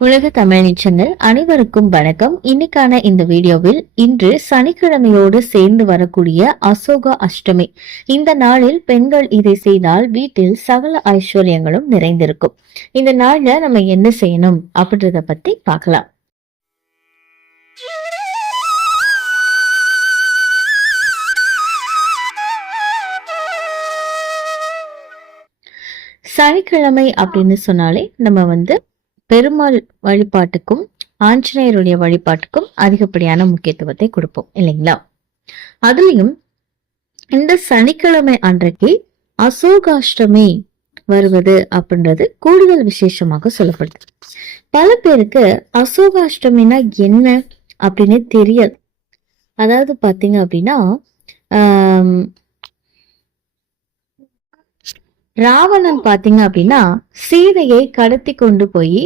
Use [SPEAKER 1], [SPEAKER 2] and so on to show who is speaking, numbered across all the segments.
[SPEAKER 1] உலக தமிழ் நிச்சங்கள் அனைவருக்கும் வணக்கம். இன்னைக்கான இந்த வீடியோவில் இன்று சனிக்கிழமையோடு சேர்ந்து வரக்கூடிய அசோகா அஷ்டமி. இந்த நாளில் பெண்கள் இதை செய்தால் வீட்டில் சகல ஐஸ்வர்யங்களும் நிறைந்திருக்கும். இந்த நாள்ல நம்ம என்ன செய்யணும் அப்படின்றத பத்தி பார்க்கலாம். சனிக்கிழமை அப்படின்னு சொன்னாலே நம்ம வந்து பெருமாள் வழிபாட்டுக்கும் ஆஞ்சநேயருடைய வழிபாட்டுக்கும் அதிகப்படியான முக்கியத்துவத்தை கொடுப்போம் இல்லைங்களா? அதுலயும் இந்த சனிக்கிழமை அன்றைக்கு அசோகாஷ்டமி வருவது அப்படின்றது கூடுதல் விசேஷமாக சொல்லப்படுது. பல பேருக்கு அசோகாஷ்டமினா என்ன அப்படின்னு தெரியாது. அதாவது பாத்தீங்க அப்படின்னா ராவணன் பாத்தீங்க அப்படின்னா சீதையை கடத்தி கொண்டு போய்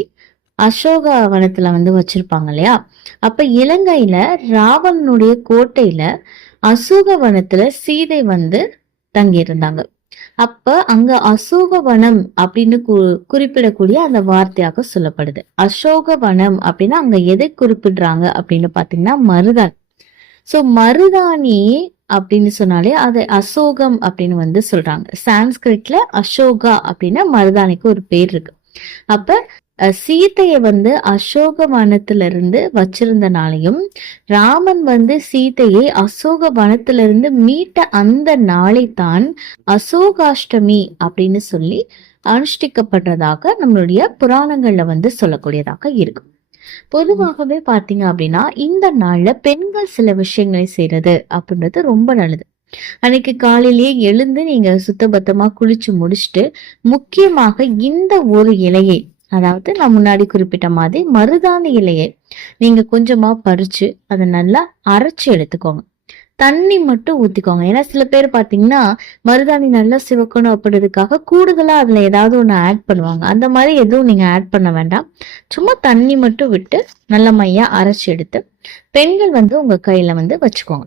[SPEAKER 1] அசோக வனத்துல வந்து வச்சிருப்பாங்க இல்லையா? அப்ப இலங்கையில ராவணனுடைய கோட்டையில அசோக வனத்துல சீதை வந்து தங்கியிருந்தாங்க. அப்ப அங்க அசோக வனம் அப்படின்னு குறிப்பிடக்கூடிய அந்த வார்த்தையாக சொல்லப்படுது. அசோக வனம் அப்படின்னா அங்க எதை குறிப்பிடுறாங்க அப்படின்னு பாத்தீங்கன்னா மருதான் சோ மருதாணி அப்படின்னு சொன்னாலே அது அசோகம் அப்படின்னு வந்து சொல்றாங்க. சான்ஸ்கிரிட்ல அசோகா அப்படின்னா மருதானிக்கு ஒரு பேர் இருக்கு. அப்ப சீத்தையை வந்து அசோக வனத்திலிருந்து வச்சிருந்தனாலையும் ராமன் வந்து சீதையை அசோக வனத்திலிருந்து மீட்ட அந்த நாளை தான் அசோகாஷ்டமி அப்படின்னு சொல்லி அனுஷ்டிக்கப்படுறதாக நம்மளுடைய புராணங்கள்ல வந்து சொல்லக்கூடியதாக இருக்கும். பொதுவாகவே பாத்தீங்க அப்படின்னா இந்த நாள்ல பெண்கள் சில விஷயங்களை செய்யறது அப்படின்றது ரொம்ப நல்லது. அன்னைக்கு காலையிலேயே எழுந்து நீங்க சுத்தபத்தமா குளிச்சு முடிச்சுட்டு முக்கியமாக இந்த ஒரு இலையை அதாவது நான் முன்னாடி குறிப்பிட்ட மாதிரி மருதாணி இலையை நீங்கள் கொஞ்சமாக பறித்து அதை நல்லா அரைச்சு எடுத்துக்கோங்க. தண்ணி மட்டும் ஊற்றிக்கோங்க ஏன்னா சில பேர் பார்த்தீங்கன்னா மருதாணி நல்லா சிவக்கணும் அப்படின்றதுக்காக கூடுதலாக அதில் ஏதாவது ஒன்று ஆட் பண்ணுவாங்க. அந்த மாதிரி எதுவும் நீங்கள் ஆட் பண்ண வேண்டாம். சும்மா தண்ணி மட்டும் விட்டு நல்ல மையாக அரைச்சி எடுத்து பெண்கள் வந்து உங்கள் கையில் வந்து வச்சுக்கோங்க.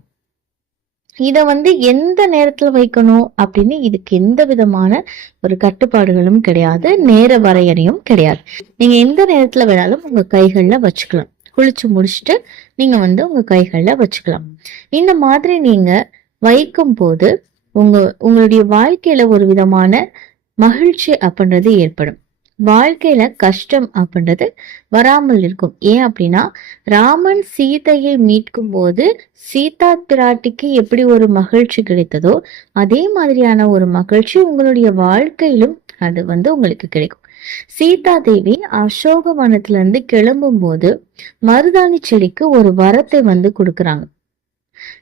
[SPEAKER 1] இதை வந்து எந்த நேரத்துல வைக்கணும் அப்படின்னு இதுக்கு எந்த விதமான ஒரு கட்டுப்பாடுகளும் கிடையாது நேர வரையறையும் கிடையாது. நீங்க எந்த நேரத்துல வேணாலும் உங்க கைகள்ல வச்சுக்கலாம். குளிச்சு முடிச்சுட்டு நீங்க வந்து உங்க கைகளில் வச்சுக்கலாம். இந்த மாதிரி நீங்க வைக்கும் போது உங்க உங்களுடைய வாழ்க்கையில ஒரு விதமான மகிழ்ச்சி அப்படின்றது ஏற்படும். வாழ்க்கையில கஷ்டம் அப்படின்றது வராமல் இருக்கும். ஏன் அப்படின்னா ராமன் சீதையை மீட்கும் போது சீதா திராட்டிக்கு எப்படி ஒரு மகிழ்ச்சி கிடைத்ததோ அதே மாதிரியான ஒரு மகிழ்ச்சி உங்களுடைய வாழ்க்கையிலும் அது வந்து உங்களுக்கு கிடைக்கும். சீதா தேவி அசோக வனத்துல இருந்து கிளம்பும் போது மருதாணி செடிக்கு ஒரு வரத்தை வந்து கொடுக்குறாங்க.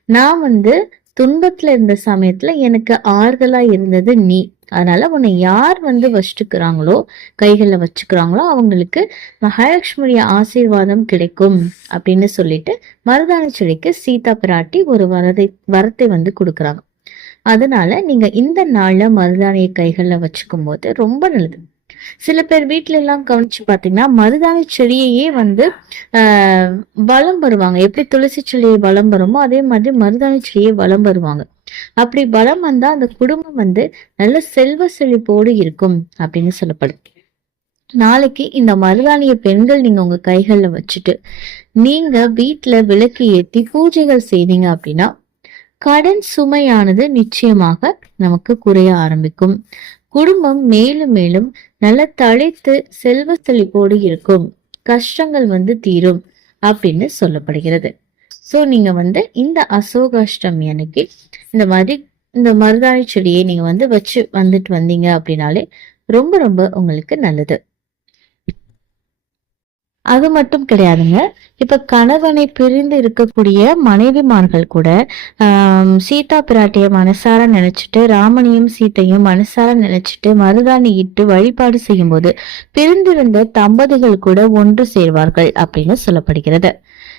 [SPEAKER 1] நான் வந்து துன்பத்துல இருந்த சமயத்துல எனக்கு ஆறுதலா இருந்தது நீ. அதனால உன்னை யார் வந்து வச்சுக்கிறாங்களோ கைகளில் வச்சுக்கிறாங்களோ அவங்களுக்கு மகாலட்சுமிய ஆசீர்வாதம் கிடைக்கும் அப்படின்னு சொல்லிட்டு மருதாணி செடிக்கு சீதா பிராட்டி ஒரு வரதை வரத்தை வந்து கொடுக்குறாங்க. அதனால நீங்க இந்த நாள்ல மருதாணிய கைகள்ல வச்சுக்கும் போது ரொம்ப நல்லது. சில பேர் வீட்டுல எல்லாம் கவனிச்சு பாத்தீங்கன்னா மருதாணி செடியையே வந்து ஆஹ் வளம் வருவாங்க. எப்படி துளசி செடியை வளம் வருமோ அதே மாதிரி மருதாணி செடியை வளம் வருவாங்க. அப்படி பலம் வந்தா அந்த குடும்பம் வந்து நல்ல செல்வ செழிப்போடு இருக்கும் அப்படின்னு சொல்லப்படுது நாளைக்கு இந்த மருதாணிய பெண்கள் நீங்க உங்க கைகள்ல வச்சுட்டு நீங்க வீட்டுல விளக்கு ஏற்றி பூஜைகள் செய்தீங்க அப்படின்னா கடன் சுமையானது நிச்சயமாக நமக்கு குறைய ஆரம்பிக்கும். குடும்பம் மேலும் மேலும் நல்ல தழைத்து செல்வ செழிப்போடு இருக்கும். கஷ்டங்கள் வந்து தீரும் அப்படின்னு சொல்லப்படுகிறது. ஸோ நீங்கள் வந்து இந்த அசோகாஷ்டமி அன்னைக்கு இந்த மாதிரி இந்த மருதாணி செடியை நீங்கள் வந்து வச்சு வந்துட்டு வந்தீங்க அப்படின்னாலே ரொம்ப ரொம்ப உங்களுக்கு நல்லது. அது மட்டும் கிடையாதுங்க. இப்ப கணவனை பிரிந்து இருக்கக்கூடிய மனைவிமார்கள் கூட சீதா பிராட்டிய மனசார நினைச்சிட்டு ராமனையும் சீத்தையும் மனசார நினைச்சிட்டு மருதாணி இட்டு வழிபாடு செய்யும் போது பிரிந்திருந்த தம்பதிகள் கூட ஒன்று சேர்வார்கள் அப்படின்னு சொல்லப்படுகிறது.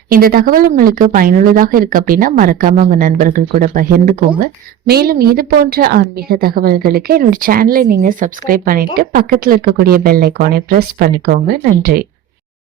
[SPEAKER 1] இந்த தகவல் உங்களுக்கு பயனுள்ளதாக இருக்கு அப்படின்னா மறக்காம உங்க நண்பர்கள் கூட பகிர்ந்துக்கோங்க. மேலும் இது போன்ற ஆன்மீக தகவல்களுக்கு என்னோட சேனலை நீங்க சப்ஸ்கிரைப் பண்ணிட்டு பக்கத்துல இருக்கக்கூடிய பெல் ஐக்கானை பிரஸ் பண்ணிக்கோங்க. நன்றி.